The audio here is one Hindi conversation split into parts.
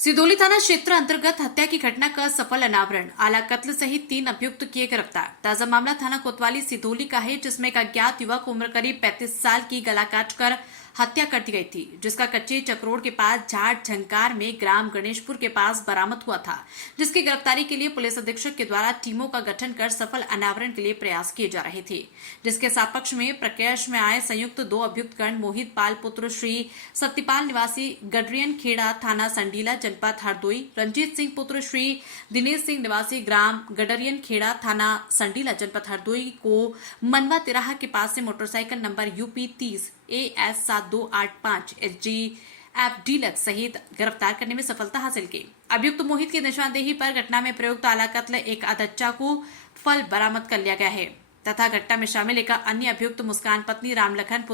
सिदोली थाना क्षेत्र अंतर्गत हत्या की घटना का सफल अनावरण, आला कत्ल सहित 3 अभियुक्त किए गिरफ्तार। ताजा मामला थाना कोतवाली सिदोली का है, जिसमें एक अज्ञात युवक उम्र करीब 35 साल की गला काटकर हत्या कर दी गई थी, जिसका कच्चे चक्रोड़ के पास झाड़ झंकार में ग्राम गणेशपुर के पास बरामद हुआ था, जिसकी गिरफ्तारी के लिए पुलिस अधीक्षक के द्वारा टीमों का गठन कर सफल अनावरण के लिए प्रयास किए जा रहे थे। जिसके सपक्ष में प्रकाश में आए संयुक्त 2 अभियुक्त गण मोहित पाल पुत्र श्री सत्यपाल निवासी गडरियन खेड़ा थाना संडीला जनपद हरदोई, रंजीत सिंह पुत्र श्री दिनेश सिंह निवासी ग्राम गडरियन खेड़ा थाना संडीला जनपद हरदोई को मनवा तिराहा के पास से motorcycle number UP 30 AS 7285 SGF deluxe सहित गिरफ्तार करने में सफलता हासिल की। अभियुक्त मोहित की निशानदेही पर घटना में प्रयुक्त आला कत्ल एक आदत चाकू फल बरामद कर लिया गया है तथा घटना में शामिल एक अन्य अभियुक्त मुस्कान पत्नी रामलखन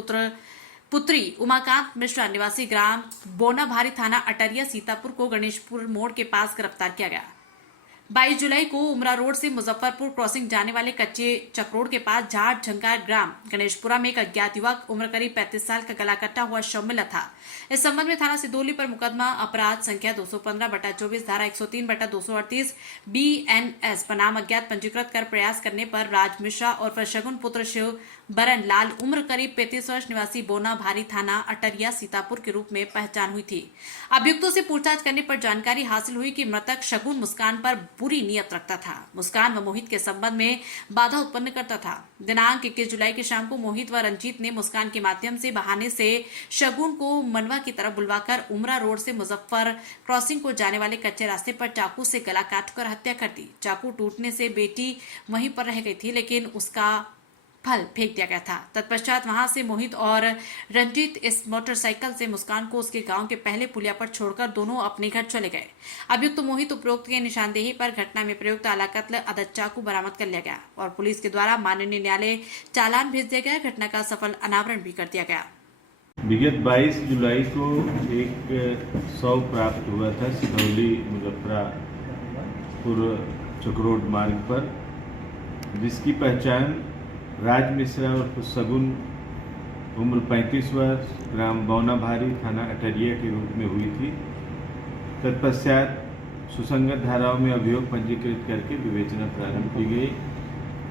पुत्री उमाकांत मिश्रा निवासी ग्राम बोनाभारी थाना अटरिया सीतापुर को गणेशपुर मोड़ के पास गिरफ्तार किया गया। 22 जुलाई को उमरा रोड से मुजफ्फरपुर क्रॉसिंग जाने वाले कच्चे चक्रोड़ के पास झाड़ झंकार ग्राम गणेशपुरा में एक अज्ञात युवक उम्र करीब 35 साल का गला कटा हुआ शव मिला था। इस संबंध में थाना सिदोली पर मुकदमा अपराध संख्या 215/24 धारा 103/238 BNS बनाम अज्ञात पंजीकृत कर प्रयास करने पर राज मिश्रा और शगुन पुत्र शिव बरन लाल उम्र करीब 35 वर्ष निवासी बोना भारी थाना अटरिया सीतापुर के रूप में पहचान हुई थी। अभियुक्तों से पूछताछ करने पर जानकारी हासिल हुई कि मृतक शगुन मुस्कान पर बुरी नियत रखता था। मुस्कान व मोहित के संबंध में बाधा उत्पन्न करता था। दिनांक 21 जुलाई की शाम को मोहित व रंजीत ने मुस्कान के माध्यम से बहाने से शगुन को मनवा की तरफ बुलवाकर उमरा रोड से मुजफ्फर क्रॉसिंग को जाने वाले कच्चे रास्ते पर चाकू से गला काटकर हत्या कर दी। चाकू टूटने से बेटी वहीं पर रह गई थी, लेकिन उसका फल फेंक दिया गया था। तत्पश्चात वहां से मोहित और रंजीत इस मोटरसाइकिल से मुस्कान को उसके गांव के पहले पुलिया पर छोड़कर दोनों अपने घर चले गए। अभियुक्त मोहित उपरोक्त के निशानदेही पर घटना में प्रयुक्त आला कत्ल आदत चाकू बरामद कर लिया गया और पुलिस के द्वारा माननीय न्यायालय चालान भेज दिया गया। घटना का सफल अनावरण भी कर दिया गया। विगत 22 जुलाई को एक शव प्राप्त हुआ था सिदौली मुजफ्फरपुर चक्रोड़ मार्ग पर, जिसकी पहचान राज मिश्रा और सगुन उम्र 35 वर्ष ग्राम बौनाभारी थाना अटरिया के रूप में हुई थी। तत्पश्चात सुसंगत धाराओं में अभियोग पंजीकृत करके विवेचना प्रारंभ की गई।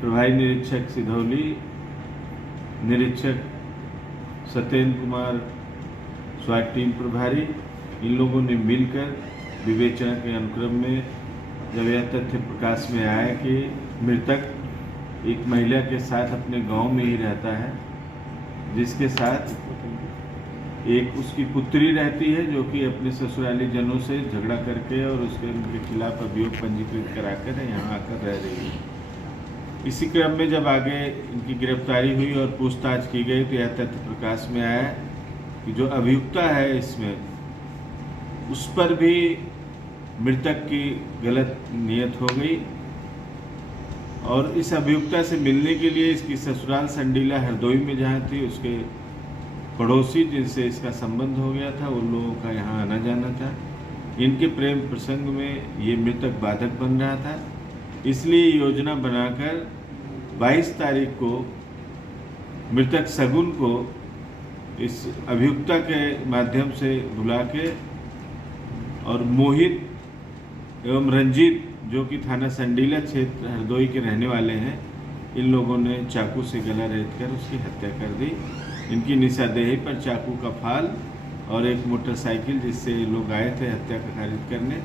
प्रभारी निरीक्षक सिदौली, निरीक्षक सत्येंद्र कुमार, स्वाट टीम प्रभारी, इन लोगों ने मिलकर विवेचना के अनुक्रम में जब यह तथ्य प्रकाश में आया कि मृतक एक महिला के साथ अपने गांव में ही रहता है, जिसके साथ एक उसकी पुत्री रहती है, जो कि अपने ससुराली जनों से झगड़ा करके और उनके खिलाफ अभियोग पंजीकृत कराकर यहाँ आकर रह रही है। इसी क्रम में जब आगे इनकी गिरफ्तारी हुई और पूछताछ की गई तो यह तथ्य प्रकाश में आया कि जो अभियुक्ता है इसमें, उस पर भी मृतक की गलत नियत हो गई और इस अभियुक्ता से मिलने के लिए इसकी ससुराल संडीला हरदोई में जहाँ थी, उसके पड़ोसी जिनसे इसका संबंध हो गया था, उन लोगों का यहाँ आना जाना था। इनके प्रेम प्रसंग में ये मृतक बाधक बन रहा था, इसलिए योजना बनाकर 22 तारीख को मृतक शगुन को इस अभियुक्ता के माध्यम से बुला के और मोहित एवं रंजीत, जो कि थाना संडीला क्षेत्र हरदोई के रहने वाले हैं, इन लोगों ने चाकू से गला रेत कर उसकी हत्या कर दी। इनकी निशानदेही पर चाकू का फाल और एक मोटरसाइकिल जिससे लोग आए थे हत्या का कार्य करने,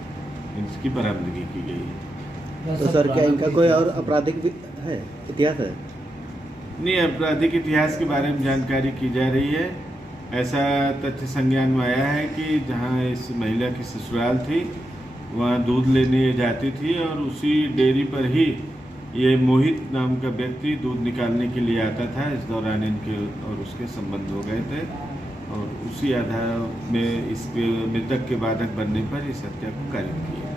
इसकी बरामदगी की गई है। तो सर, क्या इनका कोई और आपराधिक है इतिहास है? नहीं, आपराधिक इतिहास के बारे में जानकारी की जा रही है। ऐसा तथ्य संज्ञान में आया है कि जहाँ इस महिला की ससुराल थी, वहाँ दूध लेने जाती थी और उसी डेयरी पर ही ये मोहित नाम का व्यक्ति दूध निकालने के लिए आता था। इस दौरान इनके और उसके संबंध हो गए थे और उसी आधार में इसके मृतक के बाधक बनने पर इस हत्या को कारित किया।